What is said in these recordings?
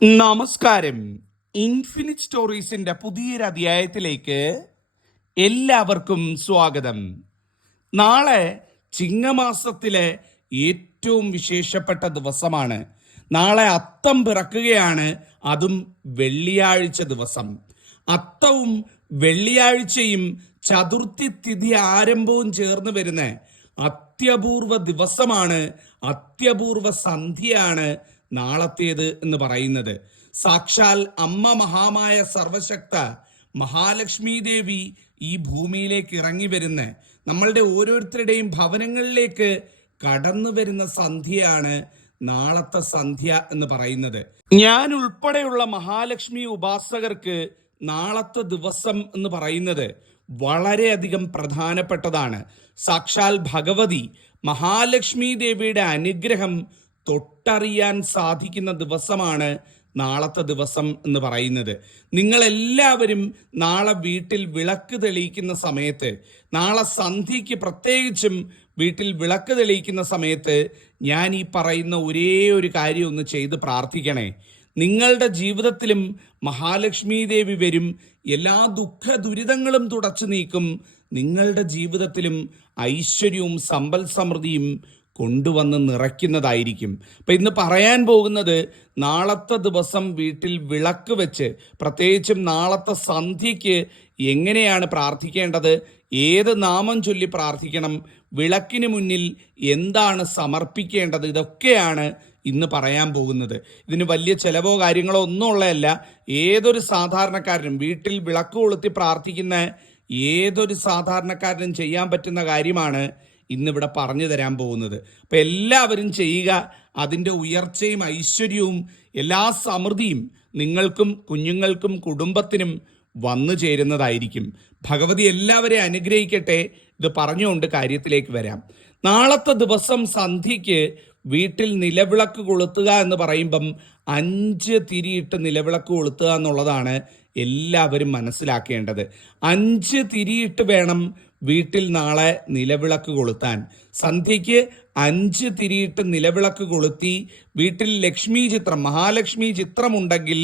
നമസ്കാരം. ഇൻഫിനിറ്റ് സ്റ്റോറീസിന്റെ പുതിയൊരു അധ്യായത്തിലേക്ക് എല്ലാവർക്കും സ്വാഗതം. നാളെ ചിങ്ങമാസത്തിലെ ഏറ്റവും വിശേഷപ്പെട്ട ദിവസമാണ്. നാളെ അത്തം പിറക്കുകയാണ്, അതും വെള്ളിയാഴ്ച ദിവസം. അത്തവും വെള്ളിയാഴ്ചയും ചതുർത്ഥി തിഥി ആരംഭവും ചേർന്ന് വരുന്ന അത്യപൂർവ ദിവസമാണ്, അത്യപൂർവ സന്ധ്യയാണ് നാളത്തേത് എന്ന് പറയുന്നത്. സാക്ഷാൽ അമ്മ മഹാമായ സർവശക്ത മഹാലക്ഷ്മി ദേവി ഈ ഭൂമിയിലേക്ക് ഇറങ്ങി വരുന്ന, നമ്മളുടെ ഓരോരുത്തരുടെയും ഭവനങ്ങളിലേക്ക് കടന്നു വരുന്ന സന്ധ്യയാണ് നാളത്തെ സന്ധ്യ എന്ന് പറയുന്നത്. ഞാൻ ഉൾപ്പെടെയുള്ള മഹാലക്ഷ്മി ഉപാസകർക്ക് നാളത്തെ ദിവസം എന്ന് പറയുന്നത് വളരെയധികം പ്രധാനപ്പെട്ടതാണ്. സാക്ഷാൽ ഭഗവതി മഹാലക്ഷ്മി ദേവിയുടെ അനുഗ്രഹം തൊട്ടറിയാൻ സാധിക്കുന്ന ദിവസമാണ് നാളത്തെ ദിവസം എന്ന് പറയുന്നത്. നിങ്ങളെല്ലാവരും നാളെ വീട്ടിൽ വിളക്ക് തെളിയിക്കുന്ന സമയത്ത്, നാളെ സന്ധ്യയ്ക്ക് പ്രത്യേകിച്ചും വീട്ടിൽ വിളക്ക് തെളിയിക്കുന്ന സമയത്ത് ഞാൻ ഈ പറയുന്ന ഒരേ ഒരു കാര്യം ഒന്ന് ചെയ്ത് പ്രാർത്ഥിക്കണേ. നിങ്ങളുടെ ജീവിതത്തിലും മഹാലക്ഷ്മി ദേവി വരും, എല്ലാ ദുഃഖ ദുരിതങ്ങളും തുടച്ചു നീക്കും. നിങ്ങളുടെ ജീവിതത്തിലും ഐശ്വര്യവും സമ്പൽ സമൃദ്ധിയും കൊണ്ടുവന്ന് നിറയ്ക്കുന്നതായിരിക്കും. അപ്പം ഇന്ന് പറയാൻ പോകുന്നത്, നാളത്തെ ദിവസം വീട്ടിൽ വിളക്ക് വെച്ച്, പ്രത്യേകിച്ചും നാളത്തെ സന്ധ്യയ്ക്ക് എങ്ങനെയാണ് പ്രാർത്ഥിക്കേണ്ടത്, ഏത് നാമം ചൊല്ലി പ്രാർത്ഥിക്കണം, വിളക്കിന് മുന്നിൽ എന്താണ് സമർപ്പിക്കേണ്ടത്, ഇതൊക്കെയാണ് ഇന്ന് പറയാൻ പോകുന്നത്. ഇതിന് വലിയ ചിലവോ കാര്യങ്ങളോ ഒന്നും ഉള്ളതല്ല. ഏതൊരു സാധാരണക്കാരനും, വീട്ടിൽ വിളക്ക് കൊളുത്തി പ്രാർത്ഥിക്കുന്ന ഏതൊരു സാധാരണക്കാരനും ചെയ്യാൻ പറ്റുന്ന കാര്യമാണ് ഇന്നിവിടെ പറഞ്ഞു തരാൻ പോകുന്നത്. അപ്പം എല്ലാവരും ചെയ്യുക. അതിൻ്റെ ഉയർച്ചയും ഐശ്വര്യവും എല്ലാ സമൃദ്ധിയും നിങ്ങൾക്കും കുഞ്ഞുങ്ങൾക്കും കുടുംബത്തിനും വന്നു ചേരുന്നതായിരിക്കും. ഭഗവതി എല്ലാവരെയും അനുഗ്രഹിക്കട്ടെ. ഇത് പറഞ്ഞുകൊണ്ട് കാര്യത്തിലേക്ക് വരാം. നാളത്തെ ദിവസം സന്ധ്യയ്ക്ക് വീട്ടിൽ നിലവിളക്ക് കൊളുത്തുക എന്ന് പറയുമ്പം 5 തിരിയിട്ട് നിലവിളക്ക് കൊളുത്തുക എന്നുള്ളതാണ് എല്ലാവരും മനസ്സിലാക്കേണ്ടത്. 5 തിരിയിട്ട് വേണം വീട്ടിൽ നാളെ നിലവിളക്ക് കൊളുത്താൻ. സന്ധ്യയ്ക്ക് 5 തിരിയിട്ട് നിലവിളക്ക് കൊളുത്തി വീട്ടിൽ ലക്ഷ്മി ചിത്രം, മഹാലക്ഷ്മി ചിത്രമുണ്ടെങ്കിൽ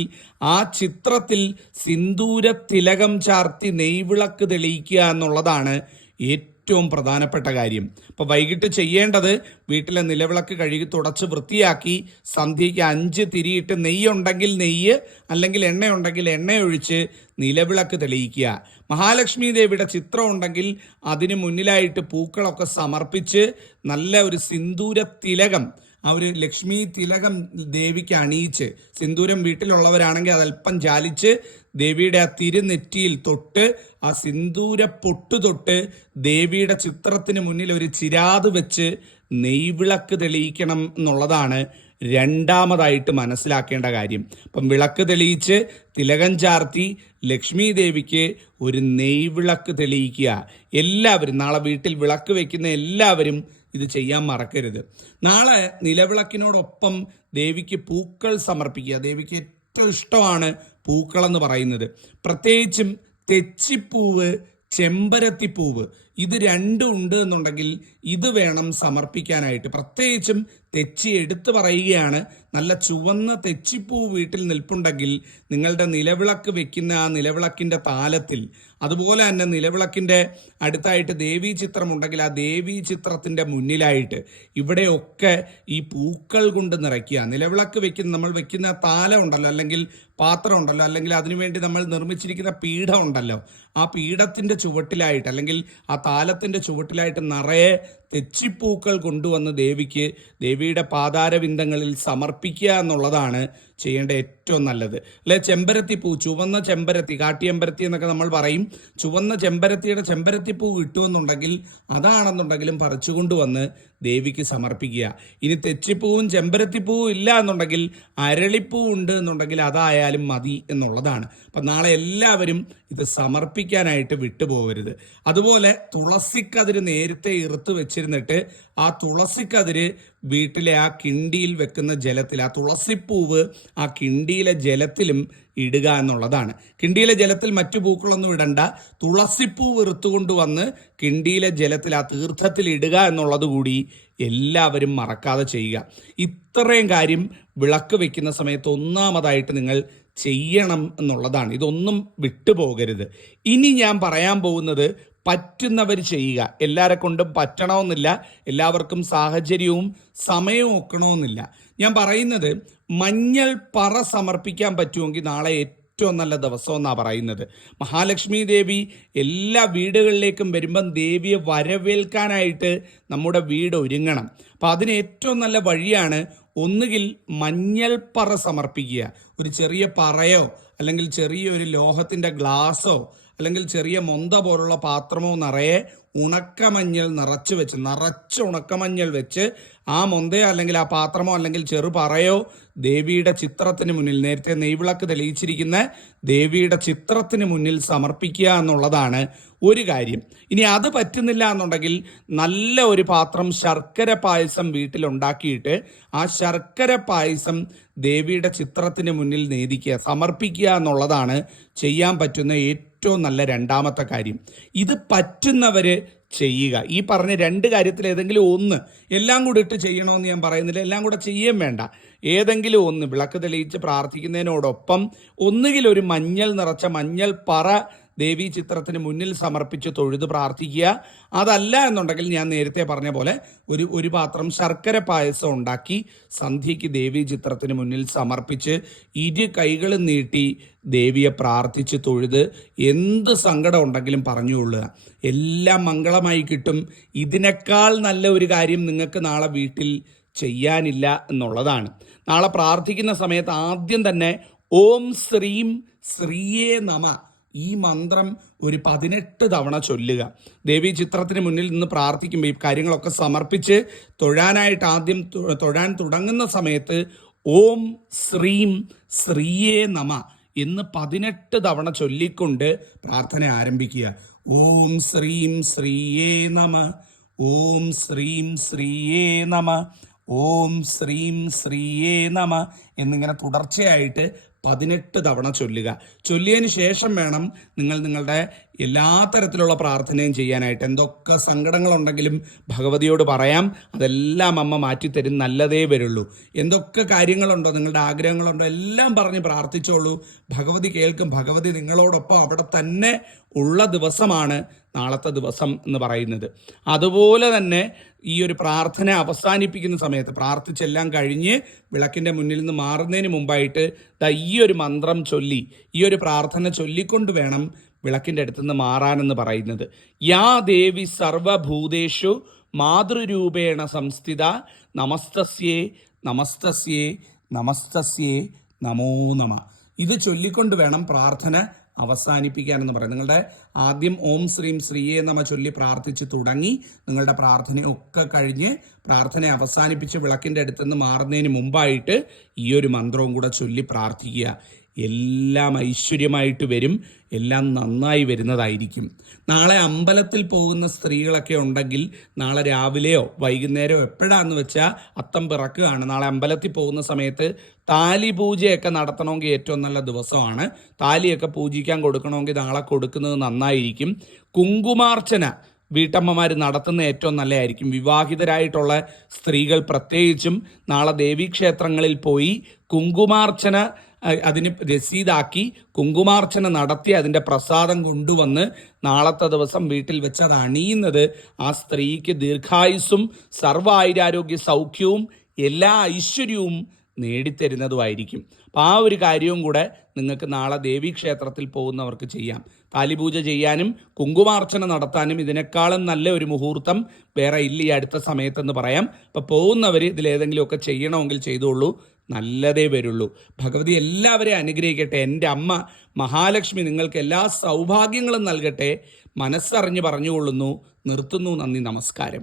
ആ ചിത്രത്തിൽ സിന്ദൂര തിലകം ചാർത്തി നെയ്വിളക്ക് തെളിയിക്കുക എന്നുള്ളതാണ് ഏറ്റവും പ്രധാനപ്പെട്ട കാര്യം. അപ്പോൾ വൈകിട്ട് ചെയ്യേണ്ടത്, വീട്ടിലെ നിലവിളക്ക് കഴുകി തുടച്ച് വൃത്തിയാക്കി സന്ധ്യയ്ക്ക് 5 തിരിയിട്ട് നെയ്യുണ്ടെങ്കിൽ നെയ്യ്, അല്ലെങ്കിൽ എണ്ണയുണ്ടെങ്കിൽ എണ്ണ ഒഴിച്ച് നിലവിളക്ക് തെളിയിക്കുക. മഹാലക്ഷ്മി ദേവിയുടെ ചിത്രം ഉണ്ടെങ്കിൽ അതിന് മുന്നിലായിട്ട് പൂക്കളൊക്കെ സമർപ്പിച്ച് നല്ല ഒരു സിന്ദൂര തിലകം, ആ ഒരു ലക്ഷ്മി തിലകം ദേവിക്ക് അണിയിച്ച്, സിന്ദൂരം വീട്ടിലുള്ളവരാണെങ്കിൽ അതല്പം ജാലിച്ച് ദേവിയുടെ ആ തിരുനെറ്റിയിൽ തൊട്ട്, ആ സിന്ദൂര പൊട്ട് തൊട്ട് ദേവിയുടെ ചിത്രത്തിന് മുന്നിൽ ഒരു ചിരാത് വെച്ച് നെയ്വിളക്ക് തെളിയിക്കണം എന്നുള്ളതാണ് രണ്ടാമതായിട്ട് മനസ്സിലാക്കേണ്ട കാര്യം. അപ്പം വിളക്ക് തെളിയിച്ച് തിലകം ചാർത്തി ലക്ഷ്മി ദേവിക്ക് ഒരു നെയ്വിളക്ക് തെളിയിക്കുക. എല്ലാവരും നാളെ വീട്ടിൽ വിളക്ക് വെക്കുന്ന എല്ലാവരും ഇത് ചെയ്യാൻ മറക്കരുത്. നാളെ നിലവിളക്കിനോടൊപ്പം ദേവിക്ക് പൂക്കൾ സമർപ്പിക്കുക. ദേവിക്ക് ഏറ്റവും ഇഷ്ടമാണ് പൂക്കളെന്ന് പറയുന്നത്. പ്രത്യേകിച്ചും തെച്ചിപ്പൂവ്, ചെമ്പരത്തിപ്പൂവ്, ഇത് രണ്ടും ഉണ്ട് എന്നുണ്ടെങ്കിൽ ഇത് വേണം സമർപ്പിക്കാനായിട്ട്. പ്രത്യേകിച്ചും തെച്ചി എടുത്തു പറയുകയാണ്. നല്ല ചുവന്ന തെച്ചിപ്പൂ വീട്ടിൽ നിൽപ്പുണ്ടെങ്കിൽ നിങ്ങളുടെ നിലവിളക്ക് വെക്കുന്ന ആ നിലവിളക്കിൻ്റെ താലത്തിൽ, അതുപോലെ തന്നെ നിലവിളക്കിൻ്റെ അടുത്തായിട്ട് ദേവീ ചിത്രം ഉണ്ടെങ്കിൽ ആ ദേവീ ചിത്രത്തിൻ്റെ മുന്നിലായിട്ട് ഇവിടെയൊക്കെ ഈ പൂക്കൾ കൊണ്ട് നിറയ്ക്കുക. നിലവിളക്ക് വെക്കുന്ന, നമ്മൾ വെക്കുന്ന താലം ഉണ്ടല്ലോ, അല്ലെങ്കിൽ പാത്രം ഉണ്ടല്ലോ, അല്ലെങ്കിൽ അതിനുവേണ്ടി നമ്മൾ നിർമ്മിച്ചിരിക്കുന്ന പീഠം ഉണ്ടല്ലോ, ആ പീഠത്തിൻ്റെ ചുവട്ടിലായിട്ട്, അല്ലെങ്കിൽ ആ താലത്തിൻ്റെ ചുവട്ടിലായിട്ട് നിറയെ തെച്ചിപ്പൂക്കൾ കൊണ്ടുവന്ന് ദേവിക്ക്, ദേവിയുടെ പാതാരവിന്ദങ്ങളിൽ സമർപ്പിക്കുക എന്നുള്ളതാണ് ചെയ്യേണ്ട ഏറ്റവും നല്ലത്. അല്ലെ, ചെമ്പരത്തിപ്പൂ, ചുവന്ന ചെമ്പരത്തി, കാട്ടിയമ്പരത്തി എന്നൊക്കെ നമ്മൾ പറയും. ചുവന്ന ചെമ്പരത്തിയുടെ ചെമ്പരത്തിപ്പൂ കിട്ടുമെന്നുണ്ടെങ്കിൽ അതാണെന്നുണ്ടെങ്കിലും പറിച്ചുകൊണ്ടുവന്ന് ദേവിക്ക് സമർപ്പിക്കുക. ഇനി തെച്ചിപ്പൂവും ചെമ്പരത്തിപ്പൂവും ഇല്ല എന്നുണ്ടെങ്കിൽ അരളിപ്പൂ ഉണ്ട് എന്നുണ്ടെങ്കിൽ അതായാലും മതി എന്നുള്ളതാണ്. അപ്പം നാളെ എല്ലാവരും ഇത് സമർപ്പിക്കാനായിട്ട് വിട്ടുപോകരുത്. അതുപോലെ തുളസിക്കതിര് നേരത്തെ ഇറുത്ത് വെച്ചിരുന്നിട്ട് ആ തുളസിക്കതിര് വീട്ടിലെ ആ കിണ്ടിയിൽ വെക്കുന്ന ജലത്തിൽ, ആ തുളസിപ്പൂവ് ആ കിണ്ടിയിലെ ജലത്തിലും ഇടുക എന്നുള്ളതാണ്. കിണ്ടിയിലെ ജലത്തിൽ മറ്റു പൂക്കളൊന്നും ഇടണ്ട, തുളസിപ്പൂ വെറുത്തുകൊണ്ടുവന്ന് കിണ്ടിയിലെ ജലത്തിൽ ആ തീർത്ഥത്തിൽ ഇടുക എന്നുള്ളത് കൂടി എല്ലാവരും മറക്കാതെ ചെയ്യുക. ഇത്രയും കാര്യം വിളക്ക് വെക്കുന്ന സമയത്ത് ഒന്നാമതായിട്ട് നിങ്ങൾ ചെയ്യണം എന്നുള്ളതാണ്. ഇതൊന്നും വിട്ടുപോകരുത്. ഇനി ഞാൻ പറയാൻ പോകുന്നത് പറ്റുന്നവർ ചെയ്യുക. എല്ലാവരെ കൊണ്ടും പറ്റണമെന്നില്ല, എല്ലാവർക്കും സാഹചര്യവും സമയവും ഒക്കണമെന്നില്ല. ഞാൻ പറയുന്നത് മഞ്ഞൾ പറ സമർപ്പിക്കാൻ പറ്റുമെങ്കിൽ നാളെ ഏറ്റവും നല്ല ദിവസം എന്നാണ് പറയുന്നത്. മഹാലക്ഷ്മി ദേവി എല്ലാ വീടുകളിലേക്കും വരുമ്പം ദേവിയെ വരവേൽക്കാനായിട്ട് നമ്മുടെ വീട് ഒരുങ്ങണം. അപ്പം അതിന് ഏറ്റവും നല്ല വഴിയാണ് ഒന്നുകിൽ മഞ്ഞൾ പറ സമർപ്പിക്കുക. ഒരു ചെറിയ പറയോ അല്ലെങ്കിൽ ചെറിയൊരു ലോഹത്തിൻ്റെ ഗ്ലാസ്സോ അല്ലെങ്കിൽ ചെറിയ മൊന്ത പോലുള്ള പാത്രമോ നിറയെ ഉണക്കമഞ്ഞൾ നിറച്ച് ഉണക്കമഞ്ഞൾ വെച്ച് ആ മൊന്തയോ അല്ലെങ്കിൽ ആ പാത്രമോ അല്ലെങ്കിൽ ചെറുപറയോ ദേവിയുടെ ചിത്രത്തിന് മുന്നിൽ, നേരത്തെ നെയ്വിളക്ക് തെളിയിച്ചിരിക്കുന്ന ദേവിയുടെ ചിത്രത്തിന് മുന്നിൽ സമർപ്പിക്കുക എന്നുള്ളതാണ് ഒരു കാര്യം. ഇനി അത് പറ്റുന്നില്ല എന്നുണ്ടെങ്കിൽ നല്ല ഒരു പാത്രം ശർക്കര പായസം വീട്ടിലുണ്ടാക്കിയിട്ട് ആ ശർക്കര പായസം ദേവിയുടെ ചിത്രത്തിന് മുന്നിൽ നേദിക്കുക, സമർപ്പിക്കുക എന്നുള്ളതാണ് ചെയ്യാൻ പറ്റുന്ന ഏറ്റവും നല്ല രണ്ടാമത്തെ കാര്യം. ഇത് പറ്റുന്നവര് ചെയ്യുക. ഈ പറഞ്ഞ രണ്ട് കാര്യത്തിൽ ഏതെങ്കിലും ഒന്ന്, എല്ലാം കൂടി ഇട്ട് ചെയ്യണമെന്ന് ഞാൻ പറയുന്നില്ല, എല്ലാം കൂടെ ചെയ്യാൻ വേണ്ട, ഏതെങ്കിലും ഒന്ന് വിളക്ക് തെളിയിച്ച് പ്രാർത്ഥിക്കുന്നതിനോടൊപ്പം ഒന്നുകിൽ ഒരു മഞ്ഞൾ നിറച്ച മഞ്ഞൾ പറ ദേവീ ചിത്രത്തിന് മുന്നിൽ സമർപ്പിച്ച് തൊഴുത് പ്രാർത്ഥിക്കുക. അതല്ല എന്നുണ്ടെങ്കിൽ ഞാൻ നേരത്തെ പറഞ്ഞ പോലെ ഒരു പാത്രം ശർക്കര പായസം ഉണ്ടാക്കി സന്ധ്യയ്ക്ക് ദേവീ ചിത്രത്തിന് മുന്നിൽ സമർപ്പിച്ച് ഇരു കൈകളും നീട്ടി ദേവിയെ പ്രാർത്ഥിച്ച് തൊഴുത് എന്ത് സങ്കടം ഉണ്ടെങ്കിലും പറഞ്ഞുകൊള്ളുക. എല്ലാം മംഗളമായി കിട്ടും. ഇതിനേക്കാൾ നല്ല ഒരു കാര്യം നിങ്ങൾക്ക് നാളെ വീട്ടിൽ ചെയ്യാനില്ല എന്നുള്ളതാണ്. നാളെ പ്രാർത്ഥിക്കുന്ന സമയത്ത് ആദ്യം തന്നെ ഓം ശ്രീം ശ്രീയേ നമ ഈ മന്ത്രം ഒരു 18 തവണ ചൊല്ലുക. ദേവീ ചിത്രത്തിന് മുന്നിൽ നിന്ന് പ്രാർത്ഥിക്കുമ്പോൾ ഈ കാര്യങ്ങളൊക്കെ സമർപ്പിച്ച് തൊഴാനായിട്ട് ആദ്യം തൊഴാൻ തുടങ്ങുന്ന സമയത്ത് ഓം ശ്രീം ശ്രീയേ നമ എന്ന് 18 തവണ ചൊല്ലിക്കൊണ്ട് പ്രാർത്ഥന ആരംഭിക്കുക. ഓം ശ്രീം ശ്രീയേ നമ, ഓം ശ്രീം ശ്രീയേ നമ, ഓം ശ്രീം ശ്രീയേ നമ എന്നിങ്ങനെ തുടർച്ചയായിട്ട് 18 തവണ ചൊല്ലുക. ചൊല്ലിയതിന് ശേഷം വേണം നിങ്ങൾ നിങ്ങളുടെ എല്ലാ തരത്തിലുള്ള പ്രാർത്ഥനയും ചെയ്യാനായിട്ട്. എന്തൊക്കെ സങ്കടങ്ങളുണ്ടെങ്കിലും ഭഗവതിയോട് പറയാം, അതെല്ലാം അമ്മ മാറ്റിത്തരും, നല്ലതേ വരുള്ളൂ. എന്തൊക്കെ കാര്യങ്ങളുണ്ടോ, നിങ്ങളുടെ ആഗ്രഹങ്ങളുണ്ടോ, എല്ലാം പറഞ്ഞ് പ്രാർത്ഥിച്ചോളൂ, ഭഗവതി കേൾക്കും. ഭഗവതി നിങ്ങളോടൊപ്പം അവിടെ തന്നെ ഉള്ള ദിവസമാണ് നാളത്തെ ദിവസം എന്ന് പറയുന്നത്. അതുപോലെ തന്നെ ഈ ഒരു പ്രാർത്ഥന അവസാനിപ്പിക്കുന്ന സമയത്ത് പ്രാർത്ഥിച്ചെല്ലാം കഴിഞ്ഞ് വിളക്കിൻ്റെ മുന്നിൽ നിന്ന് മാറുന്നതിന് മുമ്പായിട്ട് ഈ ഒരു മന്ത്രം ചൊല്ലി, ഈ ഒരു പ്രാർത്ഥന ചൊല്ലിക്കൊണ്ട് വേണം വിളക്കിൻ്റെ അടുത്തുനിന്ന് മാറാനെന്ന് പറയുന്നത്. യാ ദേവി സർവഭൂതേഷു മാതൃരൂപേണ സംസ്ഥിത നമസ്തസ്യേ നമസ്തസ്യേ നമസ്തസ്യേ നമോ നമ. ഇത് ചൊല്ലിക്കൊണ്ട് വേണം പ്രാർത്ഥന അവസാനിപ്പിക്കാനെന്ന് പറയും. നിങ്ങളുടെ ആദ്യം ഓം ശ്രീം ശ്രീയേ നമ ചൊല്ലി പ്രാർത്ഥിച്ച് തുടങ്ങി നിങ്ങളുടെ പ്രാർത്ഥനയൊക്കെ കഴിഞ്ഞ് പ്രാർത്ഥന അവസാനിപ്പിച്ച് വിളക്കിൻ്റെ അടുത്തുനിന്ന് മാറുന്നതിന് മുമ്പായിട്ട് ഈ ഒരു മന്ത്രവും കൂടെ ചൊല്ലി പ്രാർത്ഥിക്കുക. എല്ലാം ഐശ്വര്യമായിട്ട് വരും, എല്ലാം നന്നായി വരുന്നതായിരിക്കും. നാളെ അമ്പലത്തിൽ പോകുന്ന സ്ത്രീകളൊക്കെ ഉണ്ടെങ്കിൽ നാളെ രാവിലെയോ വൈകുന്നേരമോ എപ്പോഴാന്ന് വെച്ചാൽ അത്തം പിറക്കുകയാണ്. നാളെ അമ്പലത്തിൽ പോകുന്ന സമയത്ത് താലി പൂജയൊക്കെ നടത്തണമെങ്കിൽ ഏറ്റവും നല്ല ദിവസമാണ്. താലിയൊക്കെ പൂജിക്കാൻ കൊടുക്കണമെങ്കിൽ നാളെ കൊടുക്കുന്നത് നന്നായിരിക്കും. കുങ്കുമാർച്ചന വീട്ടമ്മമാർ നടത്തുന്ന ഏറ്റവും നല്ലതായിരിക്കും. വിവാഹിതരായിട്ടുള്ള സ്ത്രീകൾ പ്രത്യേകിച്ചും നാളെ ദേവീക്ഷേത്രങ്ങളിൽ പോയി കുങ്കുമാർച്ചന അതിന് രസീതാക്കി കുങ്കുമാർച്ചന നടത്തി അതിൻ്റെ പ്രസാദം കൊണ്ടുവന്ന് നാളത്തെ ദിവസം വീട്ടിൽ വെച്ച് അത് അണിയുന്നത് ആ സ്ത്രീക്ക് ദീർഘായുസ്സും സർവ്വ സൗഖ്യവും എല്ലാ ഐശ്വര്യവും നേടിത്തരുന്നതുമായിരിക്കും. അപ്പം ആ ഒരു കാര്യവും കൂടെ നിങ്ങൾക്ക് നാളെ ദേവീക്ഷേത്രത്തിൽ പോകുന്നവർക്ക് ചെയ്യാം. താലിപൂജ ചെയ്യാനും കുങ്കുമാർച്ചന നടത്താനും ഇതിനേക്കാളും നല്ല ഒരു മുഹൂർത്തം വേറെ ഇല്ല ഈ അടുത്ത സമയത്തെന്ന് പറയാം. അപ്പം പോകുന്നവർ ഇതിലേതെങ്കിലുമൊക്കെ ചെയ്യണമെങ്കിൽ ചെയ്തോളൂ, നല്ലതേ വരുള്ളൂ. ഭഗവതി എല്ലാവരെയും അനുഗ്രഹിക്കട്ടെ. എൻ്റെ അമ്മ മഹാലക്ഷ്മി നിങ്ങൾക്ക് എല്ലാ സൗഭാഗ്യങ്ങളും നൽകട്ടെ. മനസ്സറിഞ്ഞ് പറഞ്ഞുകൊള്ളുന്നു. നിർത്തുന്നു. നന്ദി, നമസ്കാരം.